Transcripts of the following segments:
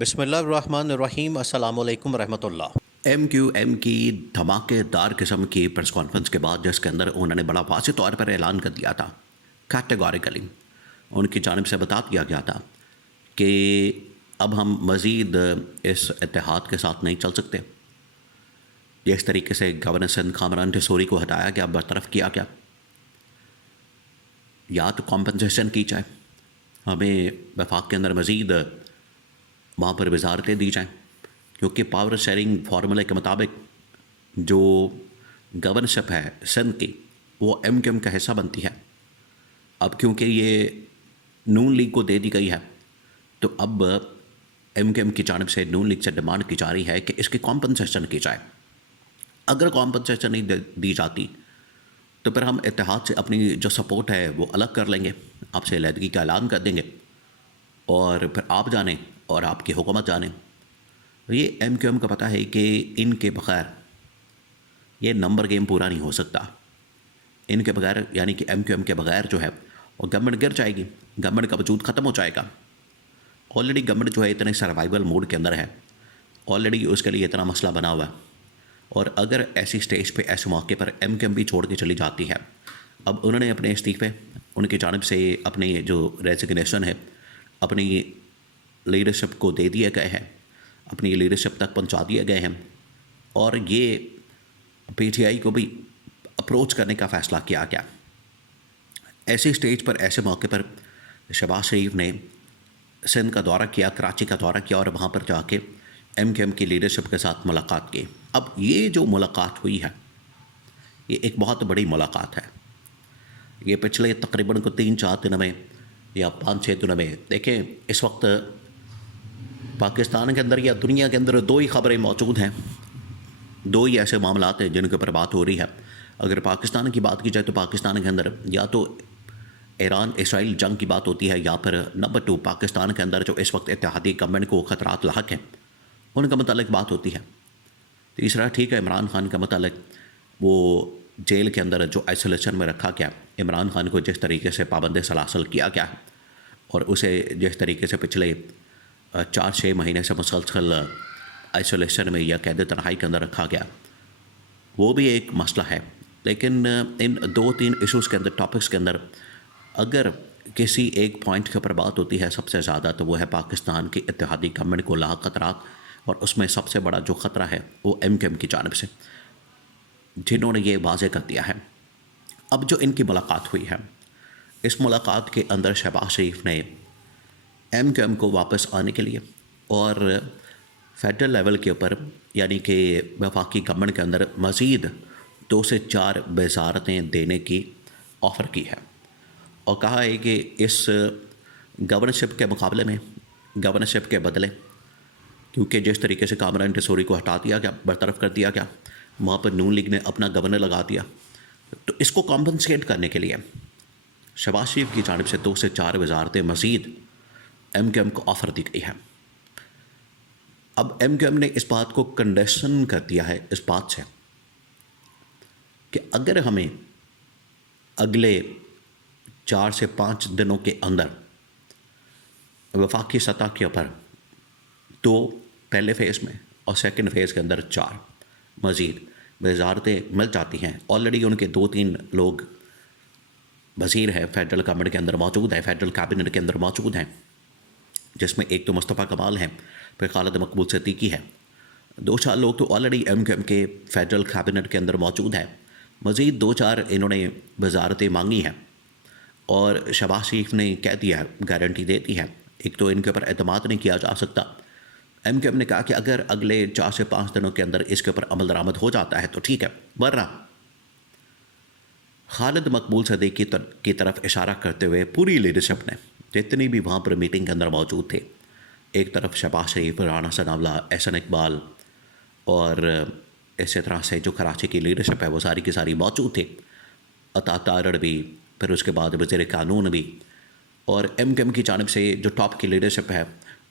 بسم اللہ الرحمن الرحیم، السلام علیکم ورحمۃ اللہ۔ ایم کیو ایم کی دھماکے دار قسم کی پریس کانفرنس کے بعد جس کے اندر انہوں نے بڑا واضح طور پر اعلان کر دیا تھا، کیٹیگوریکلی ان کی جانب سے بتا دیا گیا تھا کہ اب ہم مزید اس اتحاد کے ساتھ نہیں چل سکتے۔ جس طریقے سے گورنر سندھ کامران ٹھسوری کو ہٹایا گیا، برطرف کیا گیا، یا تو کمپنسیشن کی جائے، ہمیں وفاق کے اندر مزید وہاں پر وزارتیں دی جائیں، کیونکہ پاور شیئرنگ فارمولے کے مطابق جو گورنرشپ ہے سندھ کی وہ ایم کیو ایم کا حصہ بنتی ہے۔ اب کیونکہ یہ نون لیگ کو دے دی گئی ہے تو اب ایم کیو ایم کی جانب سے نون لیگ سے ڈیمانڈ کی جا رہی ہے کہ اس کی کمپنسیشن کی جائے۔ اگر کمپنسیشن نہیں دی جاتی تو پھر ہم اتحاد سے اپنی جو سپورٹ ہے وہ الگ کر لیں گے، آپ سے علیحدگی کا اعلان کر دیں گے، اور پھر آپ جانیں اور آپ کی حکومت جانیں۔ یہ ایم کیو ایم کا پتہ ہے کہ ان کے بغیر یہ نمبر گیم پورا نہیں ہو سکتا۔ ان کے بغیر یعنی کہ ایم کیو ایم کے بغیر جو ہے وہ گورنمنٹ گر جائے گی، گورنمنٹ کا وجود ختم ہو جائے گا۔ آلریڈی گورنمنٹ جو ہے اتنے سروائیول موڈ کے اندر ہے، آلریڈی اس کے لیے اتنا مسئلہ بنا ہوا ہے، اور اگر ایسی سٹیج پہ ایسے موقع پر ایم کیو ایم بھی چھوڑ کے چلی جاتی ہے، اب انہوں نے اپنے استعفے ان کی جانب سے اپنے جو ریزگنیشن ہے اپنی لیڈرشپ کو دے دیے گئے ہیں، اپنی لیڈرشپ تک پہنچا دیے گئے ہیں، اور یہ پی ٹی آئی کو بھی اپروچ کرنے کا فیصلہ کیا گیا۔ ایسی سٹیج پر ایسے موقع پر شہباز شریف نے سندھ کا دورہ کیا، کراچی کا دورہ کیا، اور وہاں پر جا کے ایم کیو ایم کی لیڈرشپ کے ساتھ ملاقات کی۔ اب یہ جو ملاقات ہوئی ہے یہ ایک بہت بڑی ملاقات ہے۔ یہ پچھلے تقریباً کو 3-4 دنوں میں یا 5-6 دنوں میں دیکھیں، اس وقت پاکستان کے اندر یا دنیا کے اندر دو ہی خبریں موجود ہیں، دو ہی ایسے معاملات ہیں جن کے اوپر بات ہو رہی ہے۔ اگر پاکستان کی بات کی جائے تو پاکستان کے اندر یا تو ایران اسرائیل جنگ کی بات ہوتی ہے، یا پھر نمبر 2 پاکستان کے اندر جو اس وقت اتحادی گورنمنٹ کو خطرات لاحق ہیں ان کا متعلق بات ہوتی ہے۔ تیسرا ٹھیک ہے، عمران خان کا متعلق وہ جیل کے اندر جو آئسولیشن میں رکھا گیا، عمران خان کو جس طریقے سے پابند سلاسل کیا گیا اور اسے جس طریقے سے پچھلے 4-6 مہینے سے مسلسل آئسولیشن میں یا قید تنہائی کے اندر رکھا گیا، وہ بھی ایک مسئلہ ہے۔ لیکن ان 2-3 ایشوز کے اندر، ٹاپکس کے اندر اگر کسی ایک پوائنٹ کے اوپر بات ہوتی ہے سب سے زیادہ تو وہ ہے پاکستان کی اتحادی گورنمنٹ کو لاحق خطرات، اور اس میں سب سے بڑا جو خطرہ ہے وہ ایم کیو ایم کی جانب سے، جنہوں نے یہ واضح کر دیا ہے۔ اب جو ان کی ملاقات ہوئی ہے، اس ملاقات کے اندر شہباز شریف نے ایم کیو ایم کو واپس آنے کے لیے اور فیڈرل لیول کے اوپر یعنی کہ وفاقی گورنمنٹ کے اندر مزید 2 سے 4 وزارتیں دینے کی آفر کی ہے، اور کہا ہے کہ اس گورنرشپ کے مقابلے میں، گورنرشپ کے بدلے، کیونکہ جس طریقے سے کامران ٹھسوری کو ہٹا دیا گیا، برطرف کر دیا گیا، وہاں پر نون لیگ نے اپنا گورنر لگا دیا، تو اس کو کمپنسیٹ کرنے کے لیے شہباز شریف کی جانب سے 2 سے 4 وزارتیں مزید ایم کیو ایم کو آفر دی گئی ہے۔ اب ایم کیو ایم نے اس بات کو کنڈیشن کر دیا ہے اس بات سے کہ اگر ہمیں اگلے 4 سے 5 دنوں کے اندر وفاقی سطح کے اوپر 2 پہلے فیز میں اور سیکنڈ فیز کے اندر 4 مزید وزارتیں مل جاتی ہیں، آلریڈی ان کے 2-3 لوگ وزیر ہے فیڈرل گورنمنٹ کے اندر موجود ہیں، فیڈرل کابینٹ کے اندر موجود ہیں، جس میں ایک تو مصطفیٰ کمال ہیں، پھر خالد مقبول صدیقی ہے، 2-4 لوگ تو آلریڈی ایم کیو ایم کے فیڈرل کابینٹ کے اندر موجود ہیں، مزید 2-4 انہوں نے وزارتیں مانگی ہیں، اور شہباز شریف نے کہہ دیا، گارنٹی دے دی ہے، ایک تو ان کے اوپر اعتماد نہیں کیا جا سکتا۔ ایم کیو ایم نے کہا کہ اگر اگلے 4 سے 5 دنوں کے اندر اس کے اوپر عمل درآمد ہو جاتا ہے تو ٹھیک ہے، ورنہ خالد مقبول صدیقی کی طرف اشارہ کرتے ہوئے پوری لیڈرشپ نے، جتنی بھی وہاں پر میٹنگ کے اندر موجود تھے، ایک طرف شہباز شریف، رانا ثناءاللہ، احسن اقبال، اور اسی طرح سے جو کراچی کی لیڈرشپ ہے وہ ساری کی ساری موجود تھے، عطا تارڑ بھی، پھر اس کے بعد وزیر قانون بھی، اور ایم کیو ایم کی جانب سے جو ٹاپ کی لیڈرشپ ہے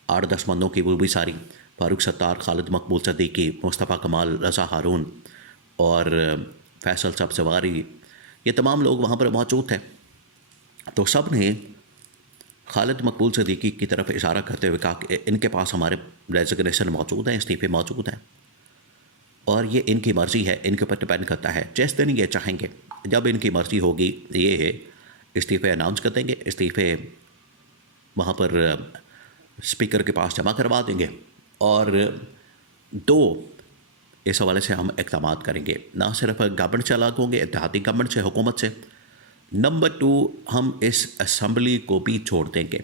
8-10 بندوں کی، وہ بھی ساری، فاروق ستار، خالد مقبول صدیقی، مصطفیٰ کمال، رضا ہارون اور فیصل سبزواری، یہ تمام لوگ وہاں پر موجود تھے۔ تو سب نے خالد مقبول صدیقی کی طرف اشارہ کرتے ہوئے کہا کہ ان کے پاس ہمارے ریزگنیشن موجود ہیں، استعفے موجود ہیں، اور یہ ان کی مرضی ہے، ان کے اوپر ڈپینڈ کرتا ہے، جس دن یہ چاہیں گے، جب ان کی مرضی ہوگی یہ استعفے اناؤنس کر دیں گے، استعفے وہاں پر اسپیکر کے پاس جمع کروا دیں گے، اور دو اس حوالے سے ہم اقدامات کریں گے، نہ صرف گورنمنٹ سے الگ ہوں گے، اتحادی گورنمنٹ سے، حکومت سے، نمبر 2 ہم اس اسمبلی کو بھی چھوڑ دیں گے،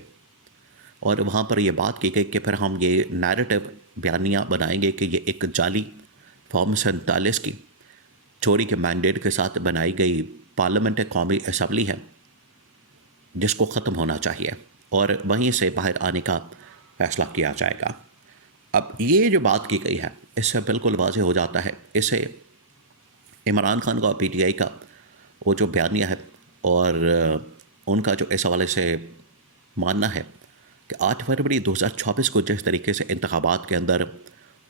اور وہاں پر یہ بات کی گئی کہ پھر ہم یہ نیریٹو بیانیہ بنائیں گے کہ یہ ایک جعلی فارم 47 کی چوری کے مینڈیٹ کے ساتھ بنائی گئی پارلیمنٹ قومی اسمبلی ہے، جس کو ختم ہونا چاہیے، اور وہیں سے باہر آنے کا فیصلہ کیا جائے گا۔ اب یہ جو بات کی گئی ہے اس سے بالکل واضح ہو جاتا ہے، اس سے عمران خان کا اور پی ٹی آئی کا وہ جو بیانیہ ہے اور ان کا جو اس حوالے سے ماننا ہے کہ 8 فروری 2024 کو جس طریقے سے انتخابات کے اندر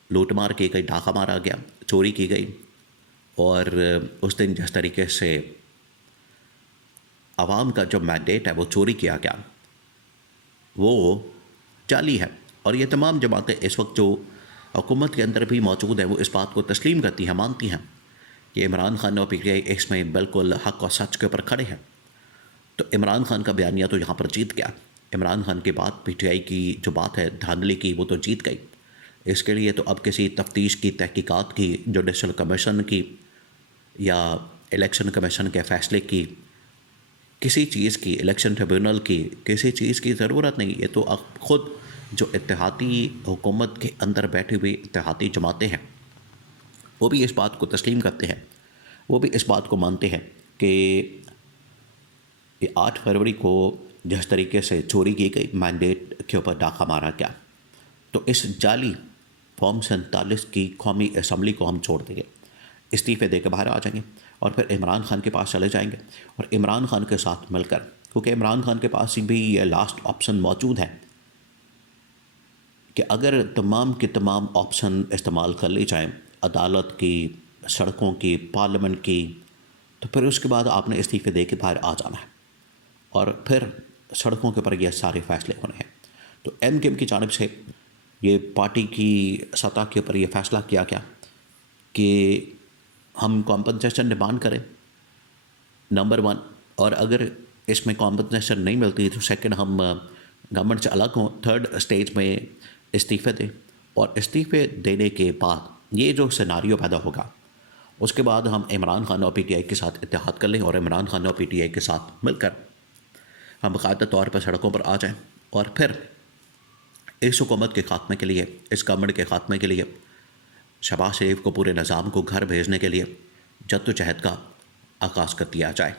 لوٹ مار کی گئی، ڈاکہ مارا گیا، چوری کی گئی، اور اس دن جس طریقے سے عوام کا جو مینڈیٹ ہے وہ چوری کیا گیا، وہ جعلی ہے، اور یہ تمام جماعتیں اس وقت جو حکومت کے اندر بھی موجود ہیں وہ اس بات کو تسلیم کرتی ہیں، مانتی ہیں کہ عمران خان اور پی ٹی آئی اس میں بالکل حق اور سچ کے اوپر کھڑے ہیں۔ تو عمران خان کا بیانیہ تو یہاں پر جیت گیا، عمران خان کے بعد پی ٹی آئی کی جو بات ہے دھاندلی کی وہ تو جیت گئی۔ اس کے لیے تو اب کسی تفتیش کی، تحقیقات کی، جوڈیشل کمیشن کی یا الیکشن کمیشن کے فیصلے کی، کسی چیز کی، الیکشن ٹریبیونل کی کسی چیز کی ضرورت نہیں۔ یہ تو اب خود جو اتحادی حکومت کے اندر بیٹھی ہوئی اتحادی جماعتیں ہیں وہ بھی اس بات کو تسلیم کرتے ہیں، وہ بھی اس بات کو مانتے ہیں کہ یہ 8 فروری کو جس طریقے سے چوری کی گئی، مینڈیٹ کے اوپر ڈاکہ مارا گیا، تو اس جعلی فارم 47 کی قومی اسمبلی کو ہم چھوڑ دیں گے، استعفے دے کے باہر آ جائیں گے، اور پھر عمران خان کے پاس چلے جائیں گے، اور عمران خان کے ساتھ مل کر، کیونکہ عمران خان کے پاس بھی یہ لاسٹ آپشن موجود ہے کہ اگر تمام کے تمام آپشن استعمال کر لی جائیں، عدالت کی، سڑکوں کی، پارلیمنٹ کی، تو پھر اس کے بعد آپ نے استعفے دے کے باہر آ جانا ہے، اور پھر سڑکوں کے اوپر یہ سارے فیصلے ہونے ہیں۔ تو ایم کیو ایم کی جانب سے یہ پارٹی کی سطح کے اوپر یہ فیصلہ کیا گیا کہ ہم کمپنسیشن ڈیمانڈ کریں، نمبر 1، اور اگر اس میں کمپنسیشن نہیں ملتی تو سیکنڈ ہم گورنمنٹ سے الگ ہوں، تھرڈ اسٹیج میں استعفے دیں، اور استعفے دینے کے بعد یہ جو سیناریو پیدا ہوگا اس کے بعد ہم عمران خان اور پی ٹی آئی کے ساتھ اتحاد کر لیں، اور عمران خان اور پی ٹی آئی کے ساتھ مل کر ہم باقاعدہ طور پر سڑکوں پر آ جائیں، اور پھر اس حکومت کے خاتمے کے لیے، اس گورنمنٹ کے خاتمے کے لیے، شہباز شریف کو، پورے نظام کو گھر بھیجنے کے لیے جدوجہد کا آغاز کر دیا جائے۔